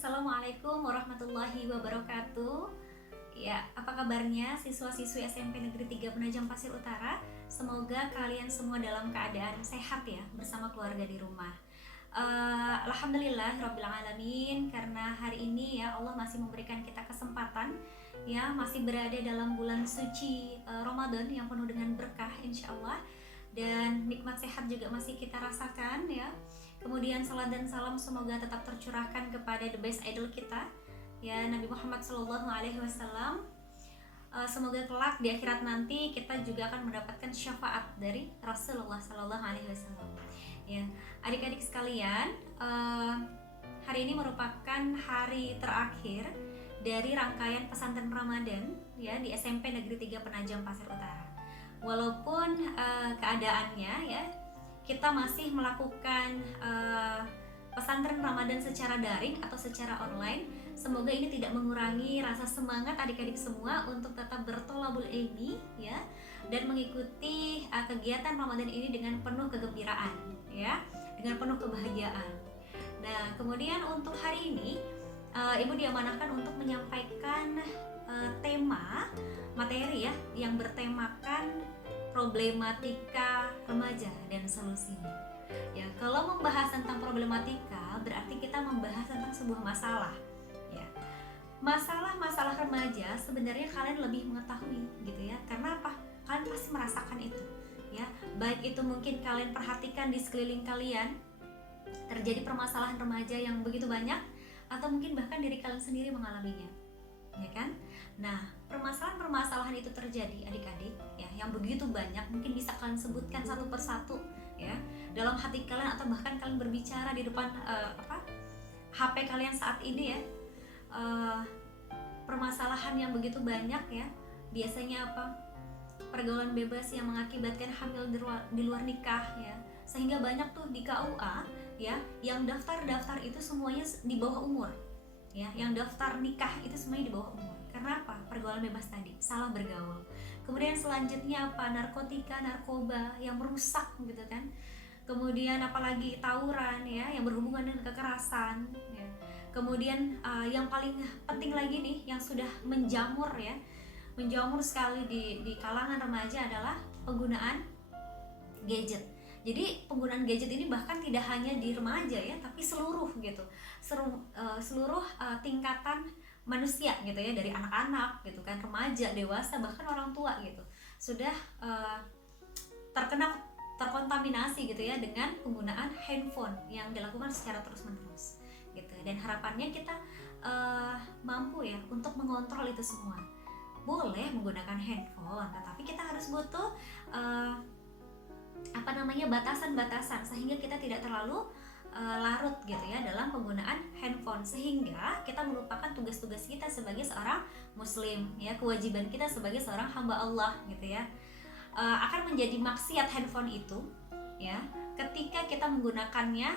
Assalamualaikum warahmatullahi wabarakatuh. Ya, apa kabarnya siswa-siswi SMP Negeri 3 Penajam Pasir Utara? Semoga kalian semua dalam keadaan sehat ya, bersama keluarga di rumah. Alhamdulillah Rabbil Alamin, karena hari ini ya Allah masih memberikan kita kesempatan ya, masih berada dalam bulan suci Ramadan yang penuh dengan berkah insya Allah, dan nikmat sehat juga masih kita rasakan ya. Kemudian salat dan salam semoga tetap tercurahkan kepada the best idol kita ya, Nabi Muhammad SAW. Semoga kelak di akhirat nanti kita juga akan mendapatkan syafaat dari Rasulullah SAW. Ya, adik-adik sekalian, hari ini merupakan hari terakhir dari rangkaian pesantren Ramadan ya di SMP Negeri 3 Penajam Pasir Utara. Walaupun keadaannya ya kita masih melakukan pesantren Ramadan secara daring atau secara online, semoga ini tidak mengurangi rasa semangat adik-adik semua untuk tetap bertolabul ilmi ya, dan mengikuti kegiatan Ramadan ini dengan penuh kegembiraan ya, dengan penuh kebahagiaan. Nah, kemudian untuk hari ini Ibu diamanahkan untuk menyampaikan tema materi ya yang bertemakan problematika remaja dan solusinya. Ya, kalau membahas tentang problematika berarti kita membahas tentang sebuah masalah. Ya. Masalah-masalah remaja sebenarnya kalian lebih mengetahui gitu ya. Karena apa? Kalian pasti merasakan itu. Ya, baik itu mungkin kalian perhatikan di sekeliling kalian terjadi permasalahan remaja yang begitu banyak, atau mungkin bahkan diri kalian sendiri mengalaminya. Ya kan? Nah, permasalahan-permasalahan itu terjadi adik-adik ya, yang begitu banyak, mungkin bisa kalian sebutkan satu persatu ya dalam hati kalian, atau bahkan kalian berbicara di depan HP kalian saat ini ya. Permasalahan yang begitu banyak ya, biasanya apa? Pergaulan bebas yang mengakibatkan hamil di luar nikah ya, sehingga banyak tuh di KUA ya yang daftar itu semuanya di bawah umur ya, yang daftar nikah itu semuanya di bawah umur. Karena apa? Pergaulan bebas tadi, salah bergaul. Kemudian selanjutnya apa? Narkotika, narkoba yang merusak gitu kan. Kemudian apalagi tawuran ya, yang berhubungan dengan kekerasan ya. Kemudian yang paling penting lagi nih, yang sudah menjamur ya, menjamur sekali di kalangan remaja adalah penggunaan gadget. Jadi penggunaan gadget ini bahkan tidak hanya di remaja ya, tapi seluruh gitu, seluruh tingkatan manusia gitu ya, dari anak-anak gitu kan, remaja, dewasa, bahkan orang tua gitu, sudah terkontaminasi gitu ya dengan penggunaan handphone yang dilakukan secara terus-menerus gitu. Dan harapannya kita mampu ya untuk mengontrol itu semua. Boleh menggunakan handphone, tetapi kita harus butuh batasan-batasan sehingga kita tidak terlalu larut gitu ya dalam penggunaan handphone, sehingga kita melupakan tugas-tugas kita sebagai seorang muslim ya, kewajiban kita sebagai seorang hamba Allah gitu ya. Akan menjadi maksiat handphone itu ya ketika kita menggunakannya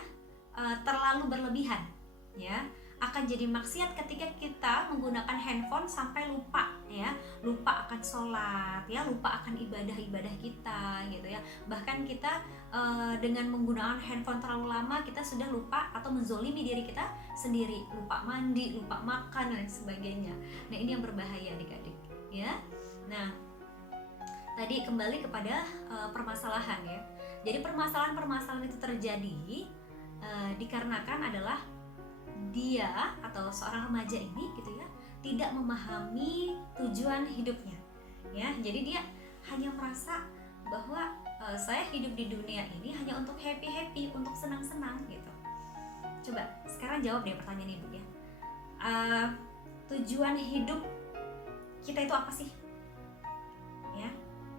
terlalu berlebihan ya. Akan jadi maksiat ketika kita menggunakan handphone sampai lupa ya, lupa akan sholat ya, lupa akan ibadah-ibadah kita gitu ya. Bahkan kita dengan menggunakan handphone terlalu lama, kita sudah lupa atau menzolimi diri kita sendiri, lupa mandi, lupa makan dan sebagainya. Nah, ini yang berbahaya adik-adik ya. Nah, tadi kembali kepada permasalahan ya. Jadi permasalahan-permasalahan itu terjadi dikarenakan adalah dia atau seorang remaja ini gitu ya tidak memahami tujuan hidupnya ya. Jadi dia hanya merasa bahwa saya hidup di dunia ini hanya untuk happy, untuk senang-senang gitu. Coba sekarang jawab deh pertanyaan ibu ya. Tujuan hidup kita itu apa sih? Ya,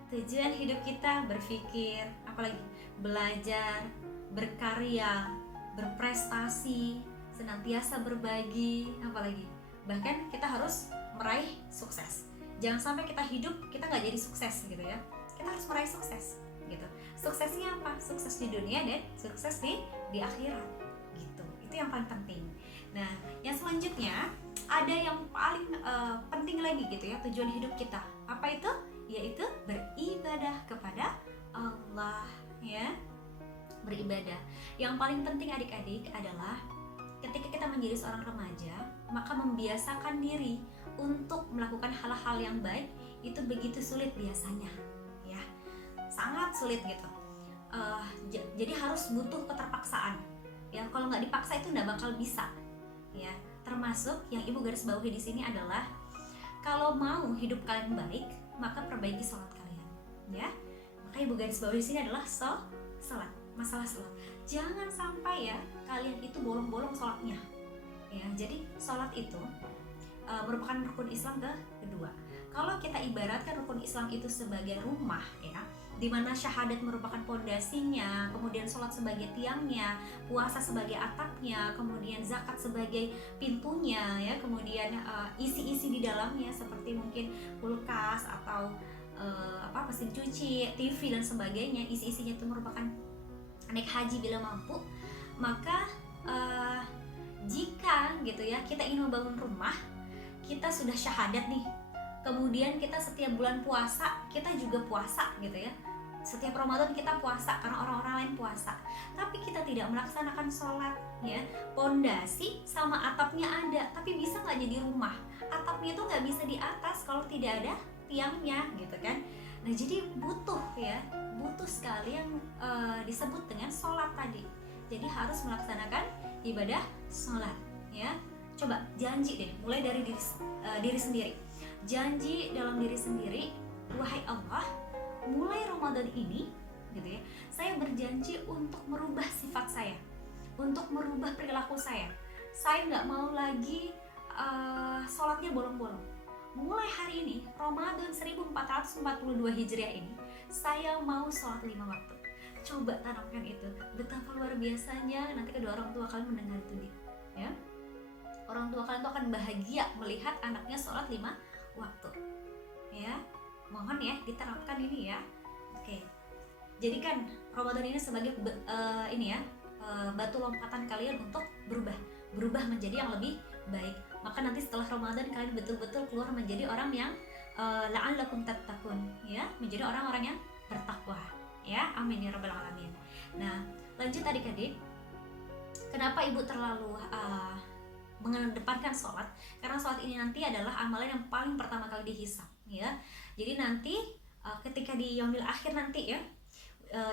tujuan hidup kita berpikir, apalagi belajar, berkarya, berprestasi, senantiasa berbagi, apalagi bahkan kita harus meraih sukses. Jangan sampai kita hidup kita nggak jadi sukses gitu ya. Kita harus meraih sukses gitu. Suksesnya apa? Sukses di dunia dan sukses di akhirat gitu. Itu yang paling penting. Nah, yang selanjutnya ada yang paling penting lagi gitu ya, tujuan hidup kita. Apa itu? Yaitu beribadah kepada Allah ya. Beribadah. Yang paling penting adik-adik adalah ketika kita menjadi seorang remaja, maka membiasakan diri untuk melakukan hal-hal yang baik itu begitu sulit biasanya, ya, sangat sulit gitu. Jadi harus butuh keterpaksaan, ya. Kalau nggak dipaksa itu nggak bakal bisa, ya. Termasuk yang ibu garis bawahi di sini adalah kalau mau hidup kalian baik, maka perbaiki sholat kalian, ya. Maka ibu garis bawahi di sini adalah sholat, masalah sholat. Jangan sampai ya kalian itu bolong-bolong sholatnya, ya. Jadi sholat itu merupakan rukun Islam kedua. Kalau kita ibaratkan rukun Islam itu sebagai rumah, ya, di mana syahadat merupakan pondasinya, kemudian sholat sebagai tiangnya, puasa sebagai atapnya, kemudian zakat sebagai pintunya, ya, kemudian isi-isi di dalamnya seperti mungkin kulkas atau mesin cuci, TV dan sebagainya, isi-isinya itu merupakan naik haji bila mampu. Maka jika gitu ya kita ingin membangun rumah, kita sudah syahadat nih, kemudian kita setiap bulan puasa, kita juga puasa gitu ya, setiap Ramadan kita puasa karena orang-orang lain puasa, tapi kita tidak melaksanakan sholat, ya. Pondasi sama atapnya ada, tapi bisa nggak jadi rumah? Atapnya itu nggak bisa di atas kalau tidak ada tiangnya gitu kan. Nah, jadi butuh sekali yang disebut dengan sholat tadi. Jadi harus melaksanakan ibadah sholat, ya. Coba janji deh, mulai dari diri sendiri. Janji dalam diri sendiri, wahai Allah, mulai Ramadan ini, gitu ya, saya berjanji untuk merubah sifat saya, untuk merubah perilaku saya. Saya nggak mau lagi sholatnya bolong-bolong. Mulai hari ini, Ramadan 1442 Hijriah ini, saya mau sholat 5 waktu. Coba tanamkan itu. Betapa luar biasanya nanti kedua orang tua kalian mendengar itu, ya. Orang tua kalian tuh akan bahagia melihat anaknya sholat 5 waktu, ya. Mohon ya diterapkan ini ya. Oke. Jadikan Ramadan ini sebagai batu lompatan kalian untuk berubah menjadi yang lebih baik. Maka nanti setelah Ramadan kalian betul-betul keluar menjadi orang yang la'allakum tattaqun, ya, menjadi orang-orang yang bertakwa, ya. Amin ya rabbal alamin. Nah, lanjut adik-adik. Kenapa ibu terlalu mengedepankan sholat? Karena sholat ini nanti adalah amalan yang paling pertama kali dihisab, ya. Jadi nanti ketika di yaumil akhir nanti, ya,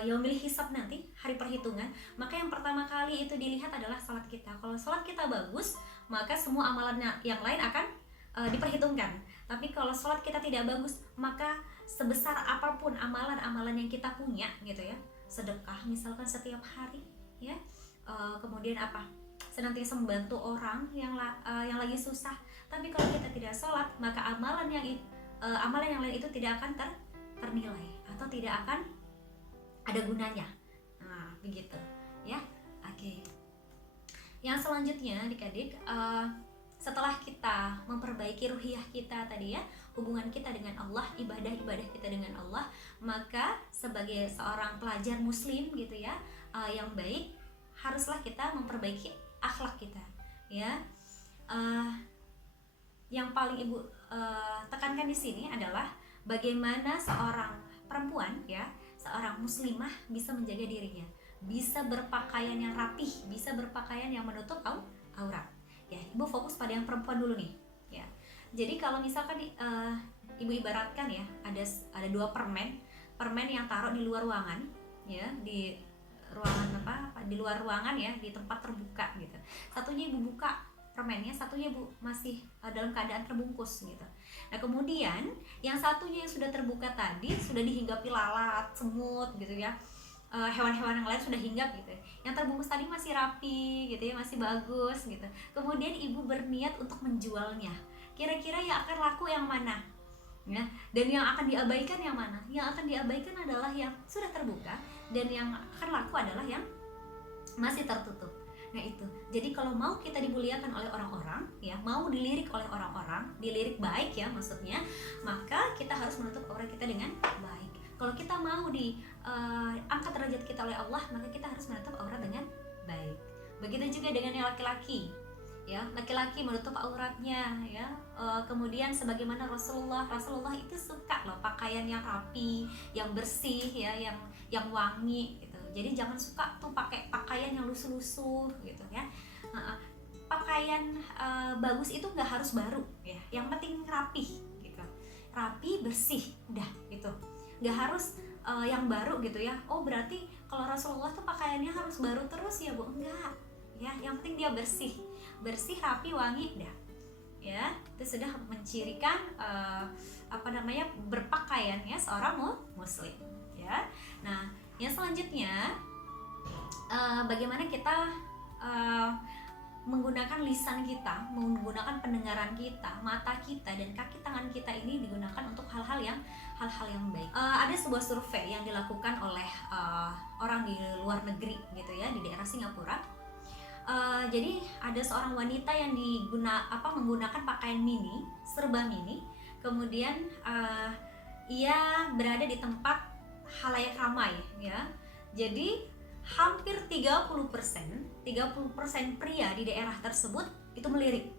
yaumil hisab nanti, hari perhitungan, maka yang pertama kali itu dilihat adalah sholat kita. Kalau sholat kita bagus, maka semua amalan yang lain akan diperhitungkan. Tapi kalau sholat kita tidak bagus, maka sebesar apapun amalan-amalan yang kita punya, gitu ya, sedekah misalkan setiap hari, ya, kemudian senantiasa membantu orang yang lagi susah, tapi kalau kita tidak sholat, maka amalan yang lain itu tidak akan ternilai atau tidak akan ada gunanya. Nah, begitu, ya. Oke. Yang selanjutnya, adik-adik, setelah kita memperbaiki ruhiyah kita tadi, ya, hubungan kita dengan Allah, ibadah kita dengan Allah, maka sebagai seorang pelajar muslim gitu ya, yang baik, haruslah kita memperbaiki akhlak kita, ya. Yang paling ibu tekankan di sini adalah bagaimana seorang perempuan, ya, seorang muslimah bisa menjaga dirinya, bisa berpakaian yang rapih, bisa berpakaian yang menutup aurat. Ya, ibu fokus pada yang perempuan dulu nih, ya. Jadi kalau misalkan ibu ibaratkan ya, ada 2 permen yang taruh di luar ruangan, ya, di ruangan di luar ruangan, ya, di tempat terbuka gitu. Satunya ibu buka permennya, satunya ibu masih dalam keadaan terbungkus gitu. Nah, kemudian yang satunya yang sudah terbuka tadi sudah dihinggapi lalat, semut gitu ya, hewan-hewan yang lain sudah hinggap gitu. Yang terbungkus tadi masih rapi gitu ya, masih bagus gitu. Kemudian ibu berniat untuk menjualnya. Kira-kira yang akan laku yang mana? Ya, dan yang akan diabaikan yang mana? Yang akan diabaikan adalah yang sudah terbuka, dan yang akan laku adalah yang masih tertutup. Nah, itu. Jadi kalau mau kita dimuliakan oleh orang-orang, ya, mau dilirik oleh orang-orang, dilirik baik ya maksudnya, maka kita harus menutup aurat kita dengan baik. Kalau kita mau angkat derajat kita oleh Allah, maka kita harus menutup aurat dengan baik. Begitu juga dengan yang laki-laki, ya, laki-laki menutup auratnya, ya. Kemudian sebagaimana Rasulullah itu suka loh pakaian yang rapi, yang bersih, ya, yang wangi gitu. Jadi jangan suka tuh pakai pakaian yang lusuh-lusuh gitu ya. pakaian bagus itu nggak harus baru ya, yang penting rapi gitu, rapi bersih udah gitu, nggak harus yang baru gitu ya. Oh berarti kalau Rasulullah tuh pakaiannya harus baru terus ya Bu? Enggak ya, yang penting dia bersih rapi wangi udah ya, itu sudah mencirikan berpakaiannya seorang muslim ya. Nah yang selanjutnya, bagaimana kita menggunakan lisan kita, menggunakan pendengaran kita, mata kita, dan kaki tangan kita ini digunakan untuk hal-hal yang baik. Ada sebuah survei yang dilakukan oleh orang di luar negeri gitu ya, di daerah Singapura. Jadi ada seorang wanita yang menggunakan pakaian mini, serba mini, kemudian ia berada di tempat halayak ramai ya. Jadi hampir 30% pria di daerah tersebut itu melirik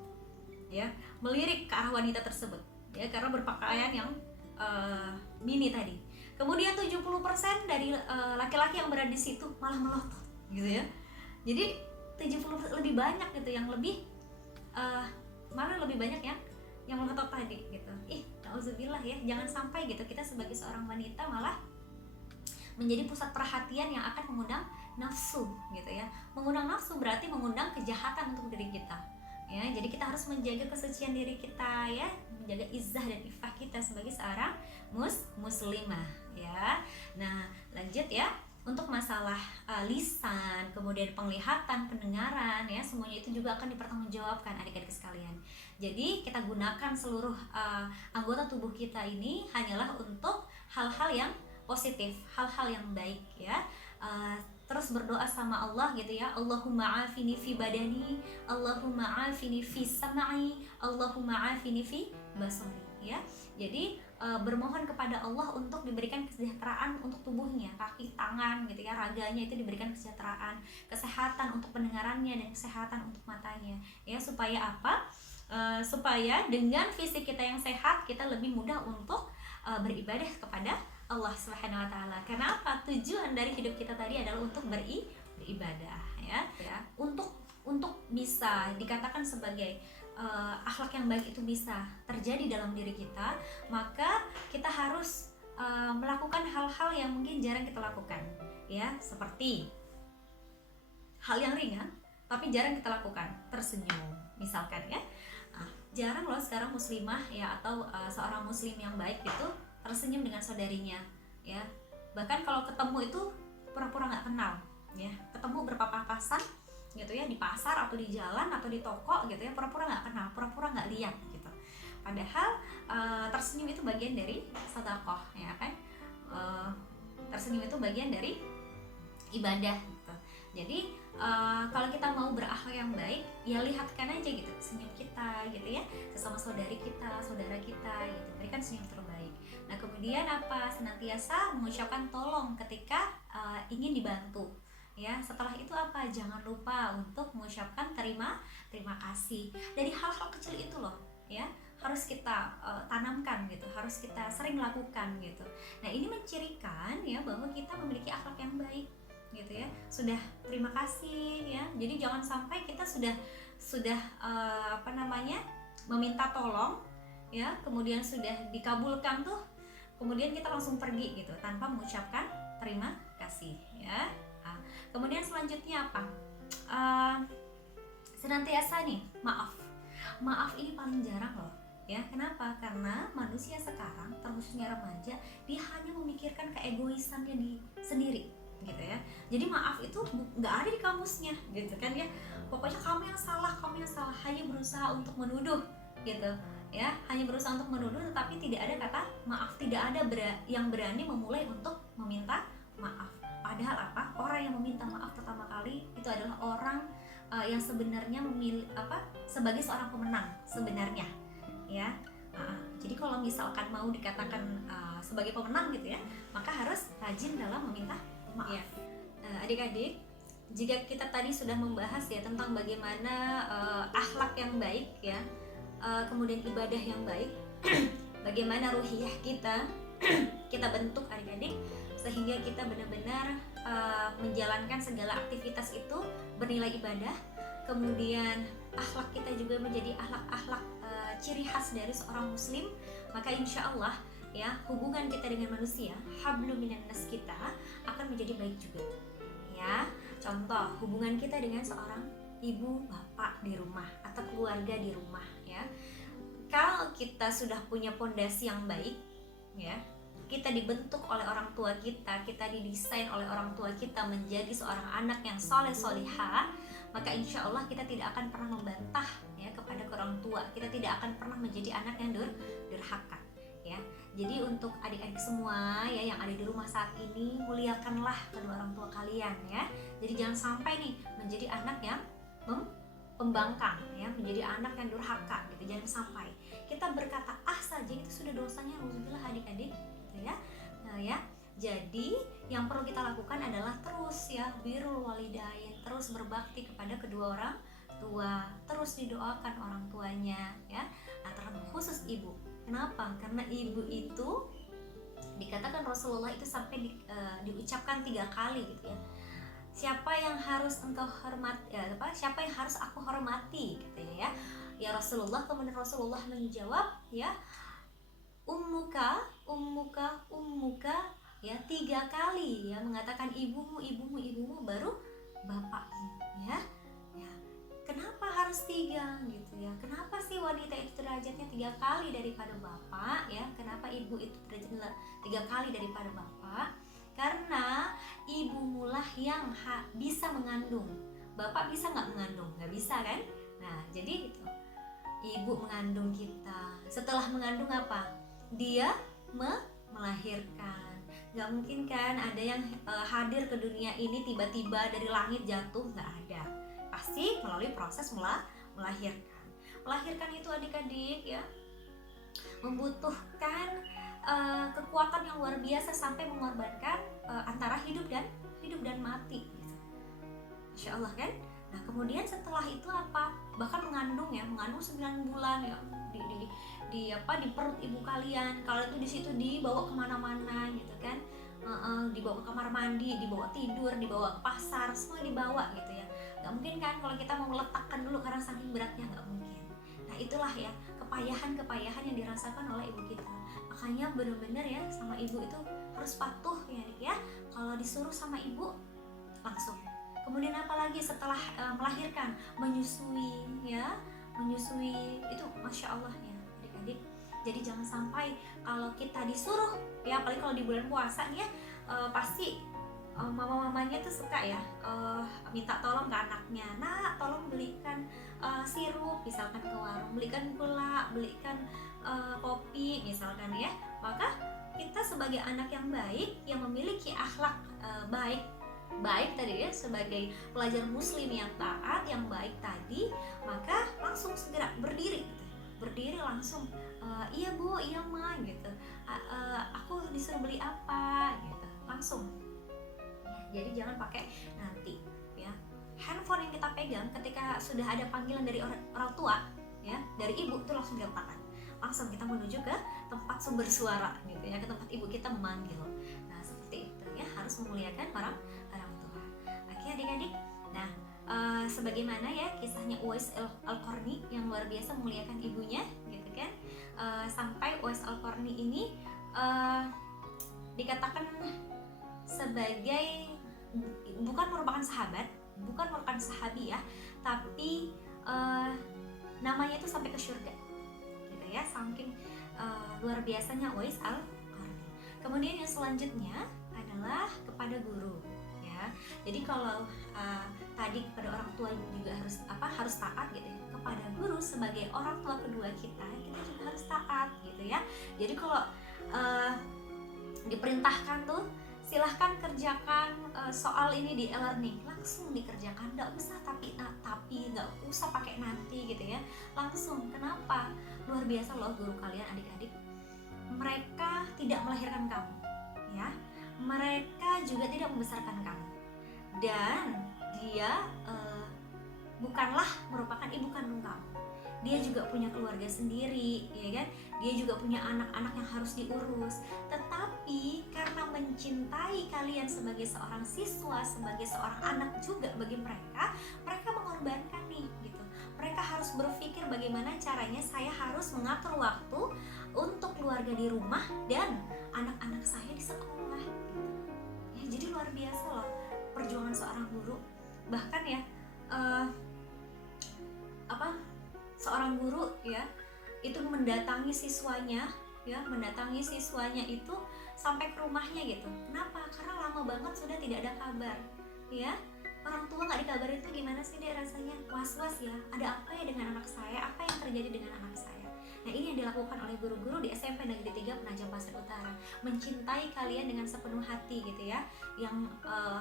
ya, melirik ke arah wanita tersebut ya, karena berpakaian yang mini tadi. Kemudian 70% dari laki-laki yang berada di situ malah melotot gitu ya. Jadi 70% lebih banyak gitu yang lebih malah lebih banyak yang melotot tadi gitu. Nauzubillah ya, jangan sampai gitu kita sebagai seorang wanita malah menjadi pusat perhatian yang akan mengundang nafsu gitu ya. Mengundang nafsu berarti mengundang kejahatan untuk diri kita ya. Jadi kita harus menjaga kesucian diri kita ya, menjaga izzah dan ifah kita sebagai seorang muslimah ya. Nah lanjut ya, untuk masalah lisan, kemudian penglihatan, pendengaran ya, semuanya itu juga akan dipertanggungjawabkan adik-adik sekalian. Jadi kita gunakan seluruh anggota tubuh kita ini hanyalah untuk hal-hal yang positif, hal-hal yang baik ya. Terus berdoa sama Allah gitu ya, Allahumma afini fi badani, Allahumma afini fi sam'i, Allahumma afini fi basari ya. Jadi bermohon kepada Allah untuk diberikan kesejahteraan untuk tubuhnya, kaki, tangan gitu ya, raganya itu diberikan kesejahteraan, kesehatan untuk pendengarannya dan kesehatan untuk matanya ya. Supaya apa? Supaya dengan fisik kita yang sehat, kita lebih mudah untuk beribadah kepada Allah Subhanahu wa taala. Karena apa? Tujuan dari hidup kita tadi adalah untuk beribadah ya. Untuk bisa dikatakan sebagai akhlak yang baik itu bisa terjadi dalam diri kita, maka kita harus melakukan hal-hal yang mungkin jarang kita lakukan ya, seperti hal yang ringan tapi jarang kita lakukan, tersenyum misalkan ya. Jarang loh sekarang muslimah ya, atau seorang muslim yang baik itu tersenyum dengan saudarinya ya. Bahkan kalau ketemu itu pura-pura nggak kenal ya, ketemu berpapasan gitu ya, di pasar atau di jalan atau di toko gitu ya, pura-pura nggak kenal, pura-pura nggak lihat gitu. Padahal tersenyum itu bagian dari sedekah ya kan. Tersenyum itu bagian dari ibadah gitu. Jadi kalau kita mau berakhlak yang baik ya, lihatkan aja gitu senyum kita gitu ya, sesama saudari kita, saudara kita gitu, berikan senyum terbaik. Nah kemudian apa, senantiasa mengucapkan tolong ketika ingin dibantu ya. Setelah itu apa, jangan lupa untuk mengucapkan terima kasih dari hal-hal kecil itu loh ya, harus kita tanamkan gitu, harus kita sering lakukan gitu. Nah ini mencirikan ya bahwa kita memiliki akhlak yang baik gitu ya. Sudah terima kasih ya, jadi jangan sampai kita sudah meminta tolong ya, kemudian sudah dikabulkan tuh, kemudian kita langsung pergi gitu tanpa mengucapkan terima kasih ya. Kemudian selanjutnya apa, senantiasa nih maaf ini paling jarang loh ya. Kenapa? Karena manusia sekarang, terkhususnya remaja, dia hanya memikirkan keegoisannya sendiri gitu ya. Jadi maaf itu nggak ada di kamusnya gitu kan ya. Pokoknya kamu yang salah, hanya berusaha untuk menuduh gitu ya, hanya berusaha untuk menuduh, tetapi tidak ada kata maaf, tidak ada yang berani memulai untuk meminta maaf. Padahal apa, orang yang meminta maaf pertama kali itu adalah orang yang sebenarnya sebagai seorang pemenang sebenarnya ya. Jadi kalau misalkan mau dikatakan sebagai pemenang gitu ya, maka harus rajin dalam meminta maaf ya. Adik-adik, jika kita tadi sudah membahas ya tentang bagaimana akhlak yang baik ya, kemudian ibadah yang baik, bagaimana ruhiyah kita bentuk adik-adik sehingga kita benar-benar menjalankan segala aktivitas itu bernilai ibadah kemudian akhlak kita juga menjadi akhlak-akhlak ciri khas dari seorang muslim, maka insya Allah ya hubungan kita dengan manusia, hablum minan nas kita akan menjadi baik juga. Ya, contoh hubungan kita dengan seorang ibu bapak di rumah atau keluarga di rumah ya. Kalau kita sudah punya pondasi yang baik ya, kita dibentuk oleh orang tua kita didesain oleh orang tua kita menjadi seorang anak yang soleh solihah, maka insya Allah kita tidak akan pernah membantah ya kepada orang tua, kita tidak akan pernah menjadi anak yang durhaka ya. Jadi untuk adik-adik semua ya yang ada di rumah saat ini, muliakanlah kedua orang tua kalian ya. Jadi jangan sampai nih menjadi anak yang pembangkang ya, menjadi anak yang durhaka gitu. Jangan sampai kita berkata saja itu sudah dosanya, alhamdulillah adik-adik gitu ya. Nah, ya. Jadi yang perlu kita lakukan adalah terus ya birrul walidain, terus berbakti kepada kedua orang tua, terus didoakan orang tuanya ya. Nah, terlebih khusus ibu. Kenapa? Karena ibu itu dikatakan Rasulullah itu sampai diucapkan 3 kali gitu ya. Siapa yang harus engkau hormati siapa yang harus aku hormati gitu ya. Ya Rasulullah, kemudian Rasulullah menjawab ya ummuka ya 3 kali ya, mengatakan ibumu baru bapakmu ya. Kenapa harus 3 gitu ya? Kenapa sih wanita itu derajatnya 3 kali daripada bapak ya? Kenapa ibu itu derajatnya 3 kali daripada bapak? Karena ibu mulah yang bisa mengandung. Bapak bisa nggak mengandung? Nggak bisa kan? Nah jadi gitu. Ibu mengandung kita. Setelah mengandung apa? Dia melahirkan. Nggak mungkin kan ada yang hadir ke dunia ini tiba-tiba dari langit jatuh, nggak ada. Pasti melalui proses melahirkan. Melahirkan itu adik-adik ya membutuhkan kekuatan yang luar biasa sampai mengorbankan antara hidup dan mati gitu. Masya Allah kan. Nah kemudian setelah itu apa? Bahkan mengandung 9 bulan ya di perut ibu kalian. Kalau itu di situ dibawa kemana-mana gitu kan, dibawa ke kamar mandi, dibawa tidur, dibawa ke pasar, semua dibawa gitu ya. Nggak mungkin kan kalau kita mau meletakkan dulu karena saking beratnya, nggak mungkin. Nah itulah ya kepayahan yang dirasakan oleh ibu kita. Makanya benar-benar ya sama ibu itu harus patuh ya. Kalau disuruh sama ibu langsung. Kemudian apalagi setelah melahirkan, menyusui itu masya Allah ya adik-adik. Jadi jangan sampai kalau kita disuruh ya, apalagi kalau di bulan puasa nih ya, pasti mama-mamanya tuh suka ya minta tolong ke anaknya, nak tolong belikan sirup misalkan ke warung, belikan gula, belikan kopi misalkan ya. Maka kita sebagai anak yang baik, yang memiliki akhlak baik tadi ya, sebagai pelajar muslim yang taat, yang baik tadi, maka langsung segera berdiri langsung, iya bu, iya ma gitu, aku disuruh beli apa gitu, langsung ya. Jadi jangan pakai nanti ya. Handphone yang kita pegang ketika sudah ada panggilan dari orang tua ya, dari ibu itu langsung diletakkan, langsung kita menuju ke tempat sumber suara gitu ya, ke tempat ibu kita memanggil. Nah seperti itu ya, harus memuliakan orang tua. Oke adik-adik. Nah sebagaimana ya kisahnya Uwais Al-Qarni yang luar biasa memuliakan ibunya gitu kan, sampai Uwais Al-Qarni ini dikatakan sebagai bukan merupakan sahabi ya, tapi namanya itu sampai ke surga gitu ya, saking luar biasanya Uwais Al-Qarni. Kemudian yang selanjutnya adalah kepada guru ya. Jadi kalau tadi kepada orang tua juga harus taat gitu ya. Kepada guru sebagai orang tua kedua kita juga harus taat gitu ya. Jadi kalau diperintahkan tuh silahkan kerjakan soal ini di e-learning, langsung dikerjakan, nggak usah tapi nggak usah pakai nanti gitu ya, langsung. Kenapa? Luar biasa loh guru kalian adik-adik, mereka tidak melahirkan kamu ya, mereka juga tidak membesarkan kamu, dan dia bukanlah merupakan ibu kandung kamu. Dia juga punya keluarga sendiri, ya kan? Dia juga punya anak-anak yang harus diurus. Tetapi karena mencintai kalian sebagai seorang siswa, sebagai seorang anak juga bagi mereka, mereka mengorbankan nih bagaimana caranya saya harus mengatur waktu untuk keluarga di rumah dan anak-anak saya di sekolah. Ya, jadi luar biasa loh perjuangan seorang guru. Bahkan ya seorang guru ya itu mendatangi siswanya itu sampai ke rumahnya gitu. Kenapa? Karena lama banget sudah tidak ada kabar ya. Orang tua nggak dikabarin itu gimana sih dia rasanya? Was-was ya, ada apa ya dengan anak saya, apa yang terjadi dengan anak saya. Nah, ini yang dilakukan oleh guru-guru di SMP Negeri 3 Penajam Pasir Utara, mencintai kalian dengan sepenuh hati gitu ya, yang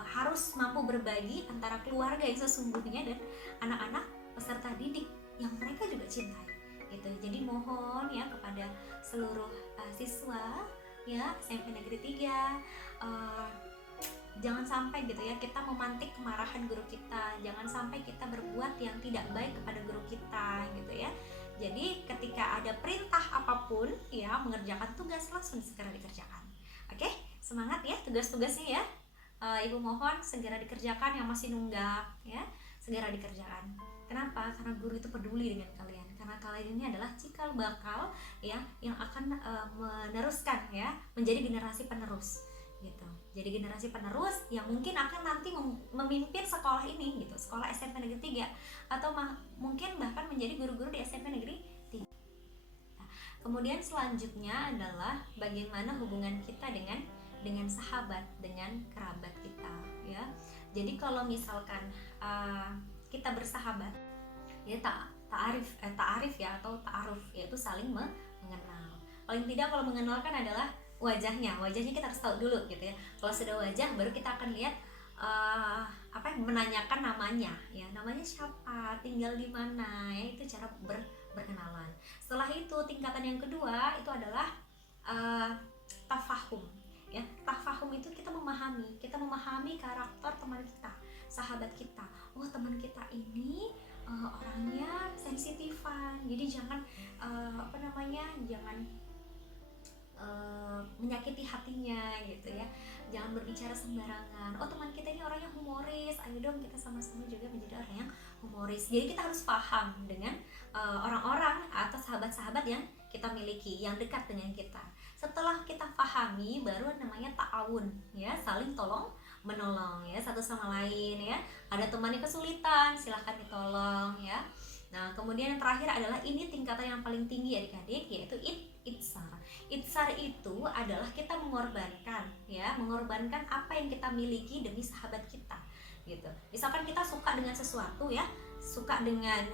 harus mampu berbagi antara keluarga yang sesungguhnya dan anak-anak peserta didik yang mereka juga cintai gitu. Jadi mohon ya kepada seluruh siswa ya SMP Negeri 3, jangan sampai gitu ya kita memantik kemarahan guru kita, jangan sampai kita berbuat yang tidak baik kepada guru kita gitu ya. Jadi ketika ada perintah apapun ya, mengerjakan tugas langsung segera dikerjakan. Oke, semangat ya tugas-tugasnya ya. Ibu mohon segera dikerjakan, yang masih nunggak ya segera dikerjakan. Kenapa? Karena guru itu peduli dengan kalian, karena kalian ini adalah cikal bakal ya yang akan meneruskan ya, menjadi generasi penerus gitu. Jadi generasi penerus yang mungkin akan nanti memimpin sekolah ini gitu, sekolah SMP Negeri 3, atau mungkin bahkan menjadi guru-guru di SMP Negeri 3. Nah, kemudian selanjutnya adalah bagaimana hubungan kita dengan sahabat, dengan kerabat kita ya. Jadi kalau misalkan kita bersahabat ya, ta'arif ya, atau ta'aruf, yaitu saling mengenal. Paling tidak kalau mengenalkan adalah wajahnya kita harus tahu dulu gitu ya. Kalau sudah wajah baru kita akan lihat menanyakan namanya ya, namanya siapa, tinggal di mana ya, itu cara berkenalan. Setelah itu tingkatan yang kedua itu adalah tafahum ya. Tafahum itu kita memahami karakter teman kita, sahabat kita. Oh, teman kita ini orangnya sensitifan, jadi jangan jangan menyakiti hatinya gitu ya, jangan berbicara sembarangan. Oh, teman kita ini orangnya humoris, ayo dong kita sama-sama juga menjadi orang yang humoris. Jadi kita harus paham dengan orang-orang atau sahabat-sahabat yang kita miliki, yang dekat dengan kita. Setelah kita pahami, baru namanya ta'awun ya, saling tolong menolong ya satu sama lain ya. Ada temannya kesulitan, silahkan ditolong ya. Nah, kemudian yang terakhir adalah ini tingkatan yang paling tinggi adik-adik, yaitu itsar. Itsar itu adalah kita mengorbankan apa yang kita miliki demi sahabat kita gitu. Misalkan kita suka dengan sesuatu ya, suka dengan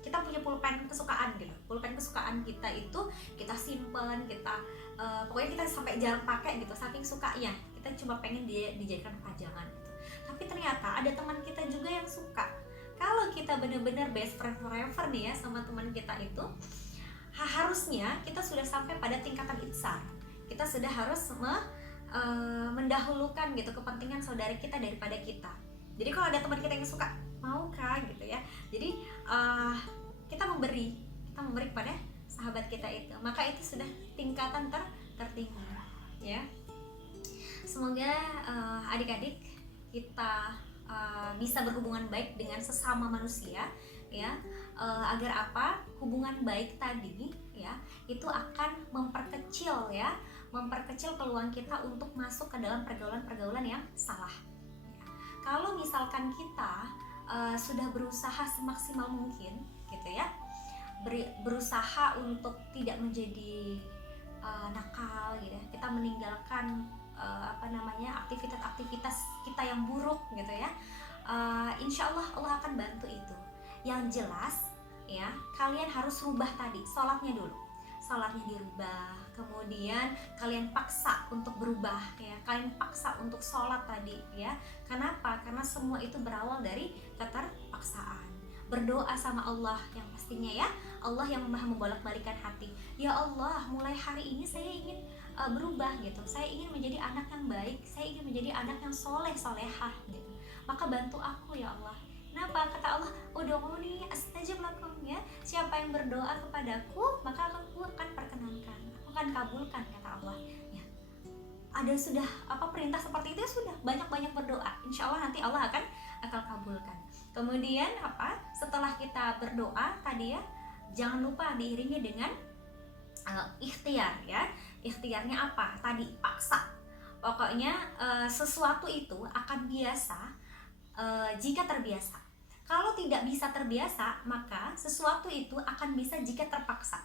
kita punya pulpen kesukaan gitu. Pulpen kesukaan kita itu kita simpan, pokoknya kita sampai jarang pakai gitu, saking sukanya. Kita cuma pengen dijadikan pajangan gitu. Tapi ternyata ada teman kita juga yang suka. Kalau kita benar-benar best friend forever nih ya sama teman kita itu, harusnya kita sudah sampai pada tingkatan itsar. Kita sudah harus mendahulukan gitu kepentingan saudara kita daripada kita. Jadi kalau ada teman kita yang suka, mau kah gitu ya. Jadi kita memberi kepada sahabat kita itu, maka itu sudah tingkatan tertinggi ya. Semoga adik-adik kita bisa berhubungan baik dengan sesama manusia ya, agar hubungan baik tadi ya itu akan memperkecil peluang kita untuk masuk ke dalam pergaulan yang salah ya. Kalau misalkan kita sudah berusaha semaksimal mungkin gitu ya, berusaha untuk tidak menjadi nakal gitu ya, kita meninggalkan aktivitas kita yang buruk gitu ya, insya Allah akan bantu itu. Yang jelas ya, kalian harus rubah tadi, sholatnya dirubah, kemudian kalian paksa untuk berubah ya, kalian paksa untuk sholat tadi ya. Kenapa? Karena semua itu berawal dari keterpaksaan. Berdoa sama Allah yang pastinya ya, Allah yang Maha membolak-balikan hati. Ya Allah, mulai hari ini saya ingin berubah gitu, saya ingin menjadi anak yang baik, saya ingin menjadi anak yang solehah gitu, maka bantu aku ya Allah. Kenapa? Kata Allah, ud'uuni astajib lakum ya, siapa yang berdoa kepadaku maka aku akan perkenankan, aku akan kabulkan, kata Allah ya. Ada sudah perintah seperti itu, sudah banyak-banyak berdoa, insya Allah nanti Allah akan kabulkan. Kemudian apa? Setelah kita berdoa tadi ya, jangan lupa diiringi dengan ikhtiar ya. Ikhtiarnya apa? Tadi paksa. Pokoknya sesuatu itu akan biasa jika terbiasa. Kalau tidak bisa terbiasa, maka sesuatu itu akan bisa jika terpaksa,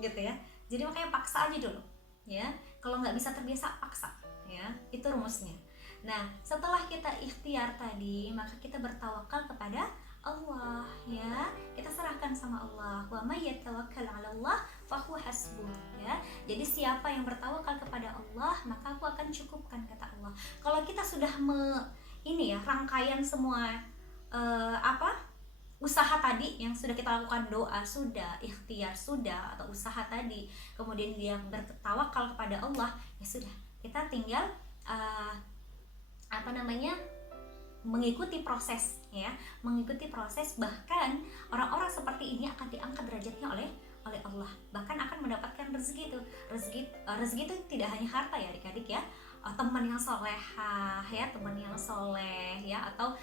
gitu ya. Jadi makanya paksa aja dulu, ya. Kalau nggak bisa terbiasa, paksa, ya. Itu rumusnya. Nah, setelah kita ikhtiar tadi, maka kita bertawakal kepada Allah, ya. Kita serahkan sama Allah. Wa may yatawakkal 'ala Allah fahuwa hasbuh, ya. Jadi siapa yang bertawakal kepada Allah, maka aku akan cukupkan, kata Allah. Kalau kita sudah rangkaian semua usaha tadi yang sudah kita lakukan, doa sudah, ikhtiar sudah, atau usaha tadi, kemudian dia bertawakal kepada Allah, ya sudah, kita tinggal mengikuti proses, ya, mengikuti proses. Bahkan orang-orang seperti ini akan diangkat derajatnya oleh Allah, bahkan akan mendapatkan rezeki itu. Rezeki itu tidak hanya harta ya adik-adik ya, teman yang solehah ya, teman yang soleh ya, atau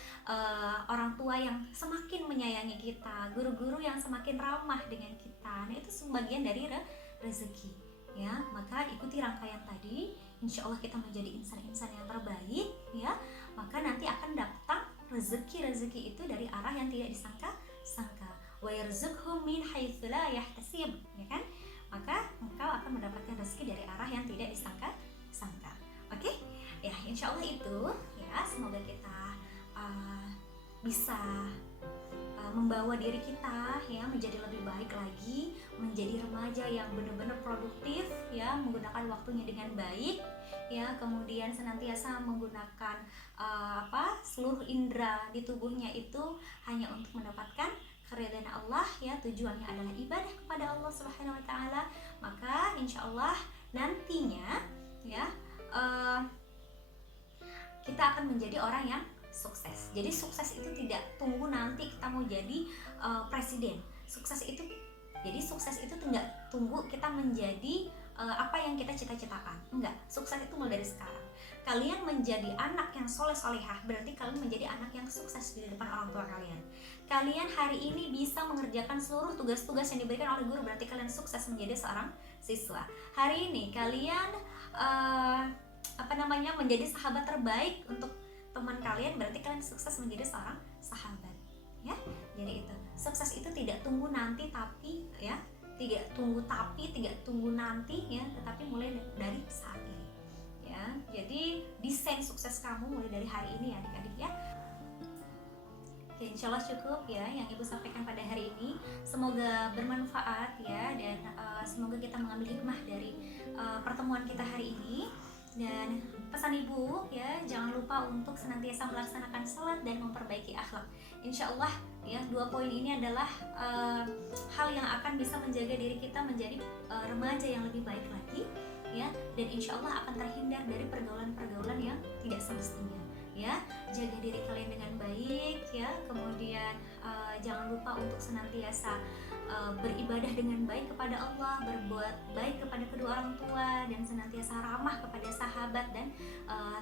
orang tua yang semakin menyayangi kita, guru-guru yang semakin ramah dengan kita. Nah, itu sebagian dari rezeki ya. Maka ikuti rangkaian tadi, insya Allah kita menjadi insan-insan yang terbaik ya. Maka nanti akan datang rezeki itu dari arah yang tidak disangka-sangka. Wa yarzuqhum min haitsu la yahtasib, ya kan? Maka engkau akan mendapatkan rezeki dari arah yang tidak disangka-sangka. Oke, ya insya Allah itu ya, semoga kita bisa membawa diri kita ya menjadi lebih baik lagi, menjadi remaja yang benar-benar produktif ya, menggunakan waktunya dengan baik ya, kemudian senantiasa menggunakan seluruh indera di tubuhnya itu hanya untuk mendapatkan keridhaan Allah ya, tujuannya adalah ibadah kepada Allah Subhanahu wa taala. Maka insya Allah nantinya ya kita akan menjadi orang yang sukses. Jadi sukses itu tidak tunggu nanti kita mau jadi presiden. Sukses itu tidak tunggu kita menjadi apa yang kita cita-citakan. Enggak, sukses itu mulai dari sekarang. Kalian menjadi anak yang soleh-solehah, berarti kalian menjadi anak yang sukses di depan orang tua kalian. Kalian hari ini bisa mengerjakan seluruh tugas-tugas yang diberikan oleh guru, berarti kalian sukses menjadi seorang siswa. Hari ini kalian menjadi sahabat terbaik untuk teman kalian, berarti kalian sukses menjadi seorang sahabat ya. Jadi itu, sukses itu tidak tunggu nanti tapi ya, tidak tunggu nanti ya, tetapi mulai dari saat ini ya. Jadi desain sukses kamu mulai dari hari ini ya adik-adik ya. Oke, insya Allah cukup ya yang ibu sampaikan pada hari ini. Semoga bermanfaat ya, dan semoga kita mengambil hikmah dari pertemuan kita hari ini. Dan pesan ibu ya, jangan lupa untuk senantiasa melaksanakan salat dan memperbaiki akhlak. Insya Allah ya, 2 poin ini adalah hal yang akan bisa menjaga diri kita menjadi remaja yang lebih baik lagi ya, dan insya Allah akan terhindar dari pergaulan-pergaulan yang tidak semestinya ya. Jaga diri kalian dengan baik ya, kemudian jangan lupa untuk senantiasa beribadah dengan baik kepada Allah, berbuat baik kepada kedua orang tua, dan senantiasa ramah kepada sahabat dan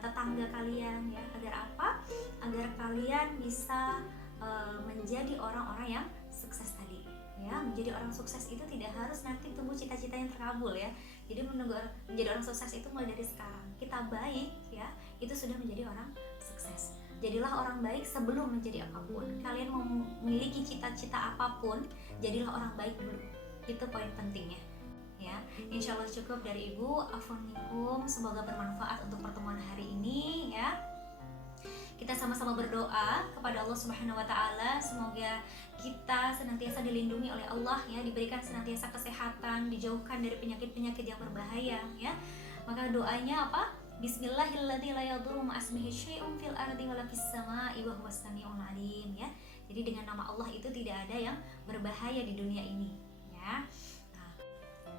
tetangga kalian ya. Agar apa? Agar kalian bisa menjadi orang-orang yang sukses tadi ya. Menjadi orang sukses itu tidak harus nanti tunggu cita-cita yang terkabul ya. Jadi menjadi orang sukses itu mulai dari sekarang. Kita baik ya, itu sudah menjadi orang sukses. Jadilah orang baik sebelum menjadi apapun. Kalian mau memiliki cita-cita apapun, jadilah orang baik dulu. Itu poin pentingnya ya. Insya Allah cukup dari ibu. Afwan minkum, semoga bermanfaat untuk pertemuan hari ini ya. Kita sama-sama berdoa kepada Allah Subhanahu wa taala, semoga kita senantiasa dilindungi oleh Allah ya, diberikan senantiasa kesehatan, dijauhkan dari penyakit-penyakit yang berbahaya ya. Maka doanya apa? Bismillahirrahmanirrahim, la yadurru ma'asmihi syai'un fil ardi wala fis sama'i wa huwas sami'ul alim ya. Jadi dengan nama Allah itu tidak ada yang berbahaya di dunia ini ya.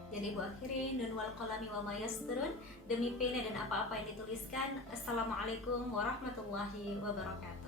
Jadi ibu akhirin, dan wal qalami wa ma yasturun, demi pena dan apa-apa yang dituliskan. Assalamualaikum warahmatullahi wabarakatuh.